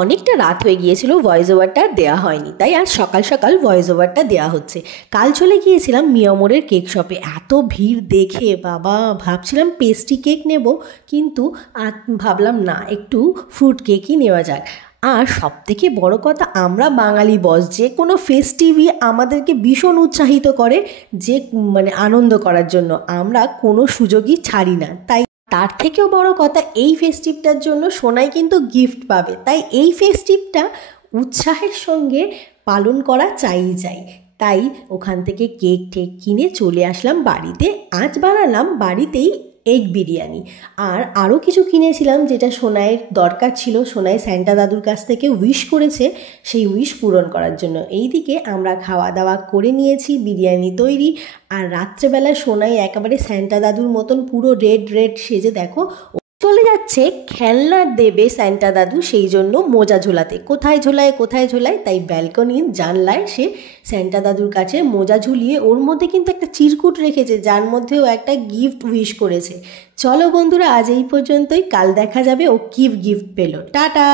অনেকটা রাত হয়ে গিয়েছিল, ভয়েস ওভারটা দেওয়া হয়নি, তাই আজ সকাল সকাল ভয়েস ওভারটা দেওয়া হচ্ছে। কাল চলে গিয়েছিলাম মিয়ামোরের কেক শপে, এত ভিড় দেখে বাবা ভাবছিলাম পেস্ট্রি কেক নেব, কিন্তু ভাবলাম না, একটু ফ্রুট কেকই নেওয়া যাক। আর সবথেকে বড় কথা, আমরা বাঙালি বস, যে কোনো ফেস্টিভই আমাদেরকে ভীষণ উৎসাহিত করে, যে আনন্দ করার জন্য আমরা কোনো সুযোগই ছাড়ি না। তাই তার থেকেও বড় কথা, এই ফেস্টিভটার জন্য সোনাই কিন্তু গিফট পাবে, তাই এই ফেস্টিভটা উৎসাহের সঙ্গে পালন করা চাই। তাই ওখান থেকে কেক টেক কিনে চলে আসলাম বাড়িতে। আজ বানালাম বাড়িতেই এগ বিরিয়ানি, আর আরও কিছু কিনেছিলাম যেটা সোনাইয়ের দরকার ছিল। সোনাই স্যান্টা দাদুর কাছ থেকে উইশ করেছে, সেই উইশ পূরণ করার জন্য। এইদিকে আমরা খাওয়া দাওয়া করে নিয়েছি, বিরিয়ানি তৈরি। আর রাত্রেবেলা সোনাই একেবারে স্যান্টা দাদুর মতন পুরো রেড সেজে দেখো চলে যাচ্ছে খেলনা দেবে স্যান্টা দাদু, সেই জন্য মোজা ঝোলাতে। কোথায় ঝোলায়, তাই ব্যালকনির জানলায় সে স্যান্টা দাদুর কাছে মোজা ঝুলিয়ে, ওর মধ্যে কিন্তু একটা চিরকুট রেখেছে, যার মধ্যেও একটা গিফট উইশ করেছে। চলো বন্ধুরা, আজ এই পর্যন্তই, কাল দেখা যাবে ও কি গিফট পেল। টাটা।